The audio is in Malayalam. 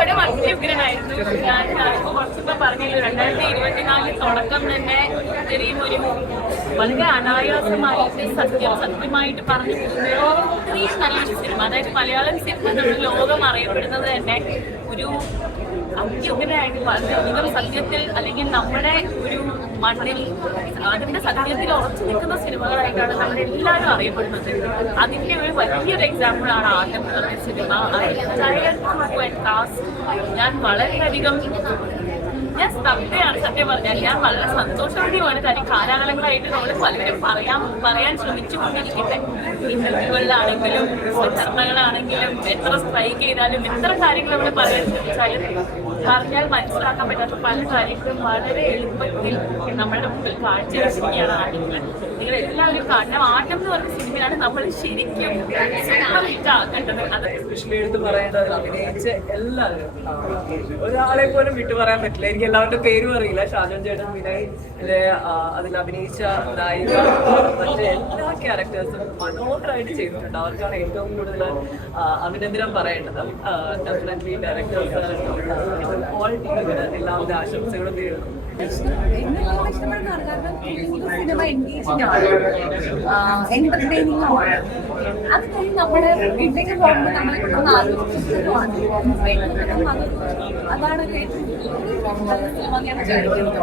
ഒരു മത്സ്യഗ്രനായിരുന്നു. ഞാൻ കുറച്ചിപ്പോ പറഞ്ഞല്ലോ 2024 തുടക്കം തന്നെ ഇത്രയും ഒരു വളരെ അനായാസമായിട്ട് സത്യമായിട്ട് പറഞ്ഞു ഇത്രയും നല്ലൊരു സിനിമ. അതായത് മലയാളം സിനിമ നമ്മുടെ ലോകം അറിയപ്പെടുന്നത് തന്നെ ഒരു അത്യുഗ്രനായിട്ട് വളരെയധികം സത്യത്തിൽ അല്ലെങ്കിൽ നമ്മുടെ ഒരു മണ്ണിൽ അതിന്റെ സത്യത്തിൽ ഉറച്ചു നിൽക്കുന്ന സിനിമകളായിട്ടാണ് നമ്മളെല്ലാവരും അറിയപ്പെടുന്നത്. അതിന്റെ ഒരു വലിയൊരു എക്സാമ്പിളാണ് ആദ്യം എന്ന് പറഞ്ഞ സിനിമ. ഞാൻ വളരെയധികം സ്തബ്ധയാണ് സത്യം പറഞ്ഞാൽ. ഞാൻ വളരെ സന്തോഷവതിയുമാണ്. കാര്യം കാലാകാലങ്ങളായിട്ട് നമ്മൾ പലരും പറയാൻ ശ്രമിച്ചുകൊണ്ടിരിക്കട്ടെ. ഇന്റർവ്യൂകളിലാണെങ്കിലും ധർമ്മകളാണെങ്കിലും എത്ര സ്ട്രൈക്ക് ചെയ്താലും എത്ര കാര്യങ്ങൾ നമ്മൾ പറയാൻ ശ്രമിച്ചാലും പറഞ്ഞാൽ മനസ്സിലാക്കാൻ പറ്റാത്ത പല കാര്യങ്ങളും വളരെ എളുപ്പത്തിൽ നമ്മുടെ മുമ്പിൽ കാഴ്ചവെച്ചിരിക്കുകയാണ് ആദ്യങ്ങൾ. നിങ്ങൾ എല്ലാവരും കാണണം. ആട്ടം എന്ന് പറഞ്ഞ സിനിമയാണ് നമ്മൾ ശരിക്കും ആക്കേണ്ടത്. അത് എടുത്ത് പറയേണ്ടത് അഭിനയിച്ച എല്ലാവരും ഒരാളെ പോലും വിട്ടു പറയാൻ പറ്റില്ല. എനിക്ക് എല്ലാവരുടെ പേരും അറിയില്ല. ഷാജോൻ ചേട്ടൻ, വിനയ്, അതിൽ അഭിനയിച്ച നായിക, മറ്റേ എല്ലാ ക്യാരക്ടേഴ്സും മനോഹരമായിട്ട് ചെയ്തിട്ടുണ്ട്. അവർക്കാണ് ഏറ്റവും കൂടുതൽ അഭിനന്ദനം പറയേണ്ടത്. ഡെഫിനറ്റ്ലി ഡയറക്ടേഴ്സ്, ഓൾ ടീമിന് എല്ലാവരുടെ ആശംസകളും തീരുന്നു. ഇഷ്ടപ്പെടുന്നതാണ് കാരണം സിനിമ എൻഗേജിംഗ് ആണ്, എന്റർടൈനിങ് ആണ്. അത് കഴിഞ്ഞ് നമ്മുടെ വീട്ടിലേക്ക് പോകുമ്പോൾ നമ്മളെ കൊണ്ടൊന്ന് ആലോചിച്ചിട്ടുമാണ്. അതാണ് സിനിമ ഞാൻ വിചാരിക്കുന്നത്.